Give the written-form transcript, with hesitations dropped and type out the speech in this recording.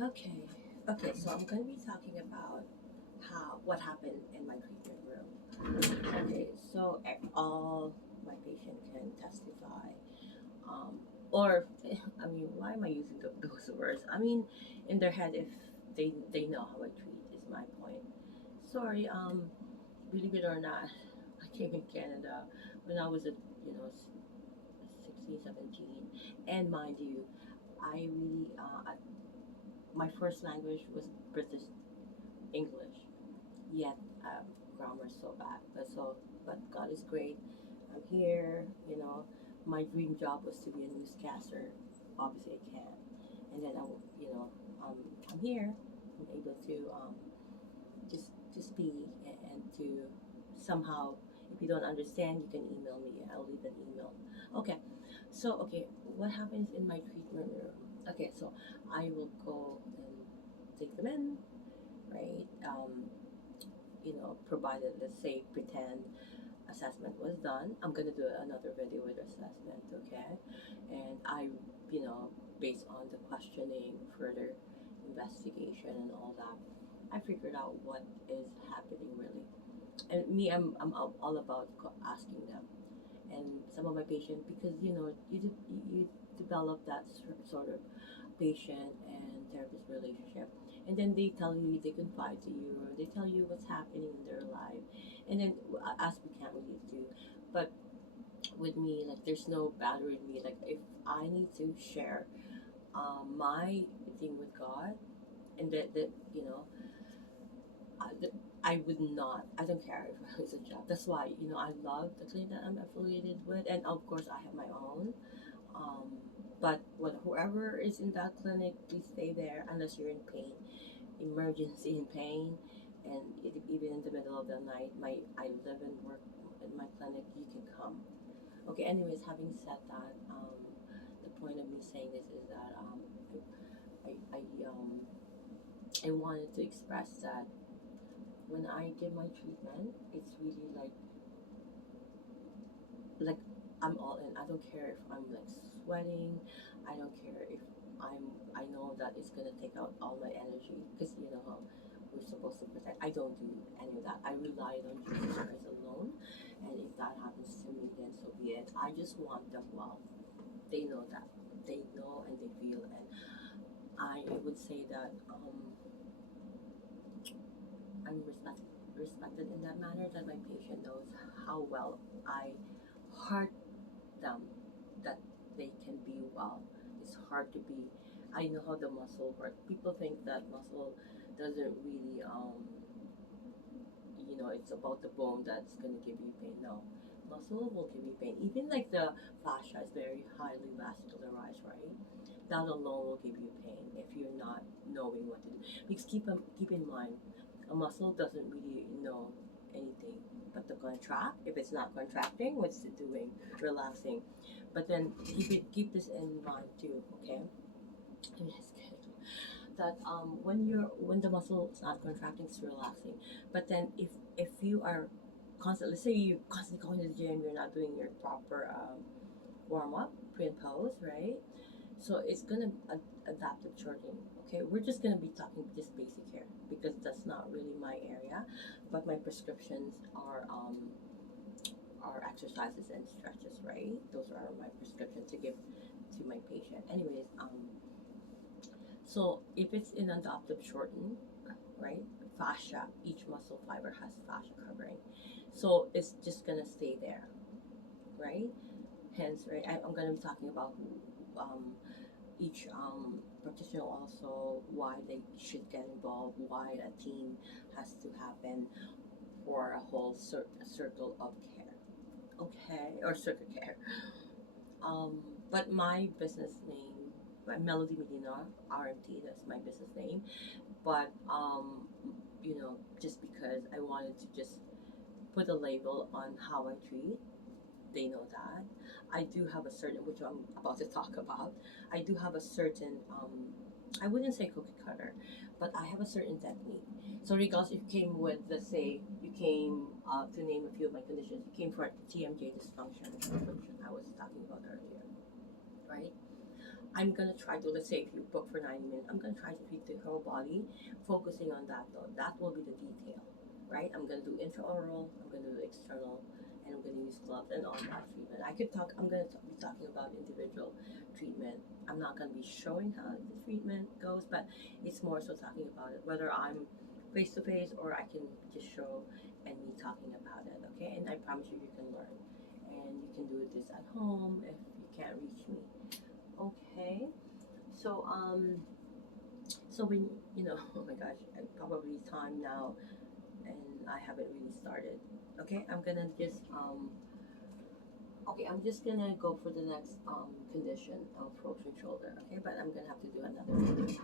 Okay. Okay, so I'm going to be talking about what happened in my treatment room. Okay, so all my patient can testify. Um, or I mean, why am I using those words? I mean, in their head, if they know how I treat is my point. Sorry. Believe it or not, I came in Canada when I was a you know 16, 17, and mind you, I really my first language was British English, yet grammar so bad. But God is great. I'm here. My dream job was to be a newscaster. Obviously, I can. And then um, I'm here. I'm able to just to speak and to somehow. If you don't understand, you can email me. I'll leave an email. Okay. So okay, what happens in my treatment room? Okay, so I will go and take them in, right? Provided, let's say, pretend assessment was done. I'm gonna do another video with assessment, okay? And based on the questioning, further investigation, and all that, I figured out what is happening really. And me, I'm all about asking them. And some of my patients, because you develop that sort of patient and therapist relationship, and then they tell you, they confide to you, or they tell you what's happening in their life, and then as we can't really do, but with me, like, there's no boundary with me. Like, if I need to share my thing with God, and that I, that I would not. I don't care if I lose a job. That's why I love the clinic that I'm affiliated with, and of course I have my own. Um, but whoever is in that clinic, please stay there unless you're in pain, emergency in pain, and even in the middle of the night. I live and work in my clinic. You can come. Okay. Anyways, having said that, the point of me saying this is that I I, I um I wanted to express that when I give my treatment, it's really like I'm all in. I don't care if I'm like sweating. I don't care if I know that it's gonna take out all my energy, because you know how we're supposed to protect. I don't do any of that. I rely on Jesus Christ alone, and if that happens to me, then so be it. I just want them well. They know that. They know and they feel, and I would say that I'm respected in that manner, that my patient knows how well I heart them, that they can be well. It's hard to be. I know how the muscle works. People think that muscle doesn't really, it's about the bone that's gonna give you pain. No, muscle will give you pain. Even like the fascia is very highly vascularized, right? That alone will give you pain if you're not knowing what to do. Because keep in mind, a muscle doesn't really know anything but to contract. If it's not contracting, what's it doing? Relaxing. But then keep this in mind too, okay? Yes, good. That when the muscle is not contracting, it's relaxing. But then if you are constantly, let's say you constantly going to the gym, you're not doing your proper warm up, pre and post, right? So it's gonna adaptive shortening. Okay, we're just gonna be talking just basic here because that's not really my area, but my prescriptions are exercises and stretches, right? Those are my prescriptions to give to my patient. Anyways, so if it's in adaptive shorten, right? Fascia, each muscle fiber has fascia covering, so it's just gonna stay there, right? Hence, right? I'm gonna be talking about each practitioner, also why they should get involved, why a team has to happen for a whole circle of care, okay, or circuit care. Um, but my business name, Melody Medina RMT, that's my business name. But just because I wanted to just put a label on how I treat, they know that. I do have a certain, which I'm about to talk about. I do have a certain, I wouldn't say cookie cutter, but I have a certain technique. So regardless, if you came with, let's say, you came to name a few of my conditions, you came for TMJ dysfunction, which I was talking about earlier, right? I'm gonna try to, let's say if you book for 90 minutes, I'm gonna try to treat the whole body, focusing on that though. That will be the detail, right? I'm gonna do intraoral, I'm gonna do external, and I'm gonna use gloves and all that treatment. I'm gonna be talking about individual treatment. I'm not gonna be showing how the treatment goes, but it's more so talking about it, whether I'm face to face or I can just show and me talking about it, okay? And I promise you, you can learn. And you can do this at home if you can't reach me. Okay, so when oh my gosh, probably time now, and I haven't really started. Okay, I'm just gonna go for the next condition of frozen shoulder. Okay, but I'm gonna have to do another video.